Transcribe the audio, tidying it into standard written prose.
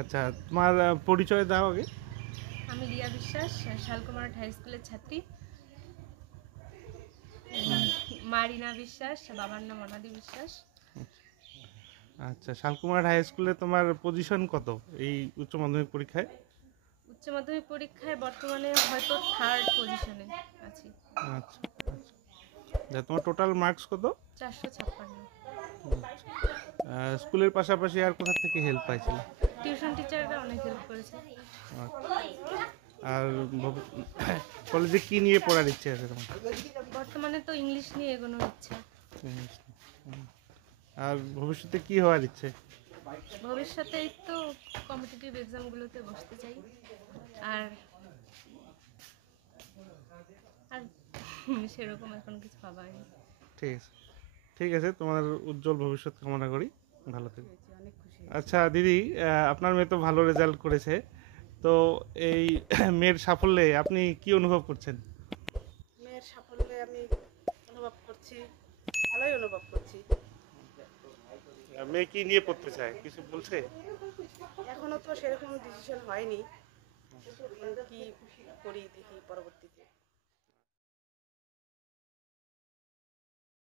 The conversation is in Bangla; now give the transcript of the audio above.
আচ্ছা, তোমার পরিচয় দাও আগে। আমি রিয়া বিশ্বাস, শালকুমার হাই স্কুলের ছাত্রী। মা রিনা বিশ্বাস, বাবার নাম অনাদি বিশ্বাস। আচ্ছা, শালকুমার হাই স্কুলে তোমার পজিশন কত এই উচ্চ মাধ্যমিক পরীক্ষায়? উচ্চ মাধ্যমিক পরীক্ষায় বর্তমানে হয়তো 3rd পজিশনে আছি। আচ্ছা আচ্ছা, তোমার টোটাল মার্কস কত? 456। স্কুলের পাশাপাশি আর কোথা থেকে হেল্প পাইছিলে? টিউশন টিচাররা অনেক হেল্প করেছে। আর কলেজে কি নিয়ে পড়ার ইচ্ছে আছে তোমার? বর্তমানে তো ইংলিশ নিয়ে এগোনোর ইচ্ছা। আর ভবিষ্যতে কি হওয়ার ইচ্ছে? ভবিষ্যতে এই তো কম্পিটিটিভ এক্সামগুলোতে বসতে চাই। আর আর সেরকম এখন কিছু ভাবা হয়নি। ঠিক আছে, ঠিক আছে, তোমার উজ্জ্বল ভবিষ্যৎ কামনা করি, ভালো থেকো। আচ্ছা দিদি, আপনার মেয়ে তো ভালো রেজাল্ট করেছে, তো এই মেয়ের সাফল্যে আপনি কি অনুভব করছেন? মেয়ের সাফল্যে আমি অনুভব করছি, ভালোই অনুভব করছি। মেয়ে কি নিয়ে পড়তে চায় কিছু বলছে? এখনো তো সেরকম ডিসিশন হয়নি।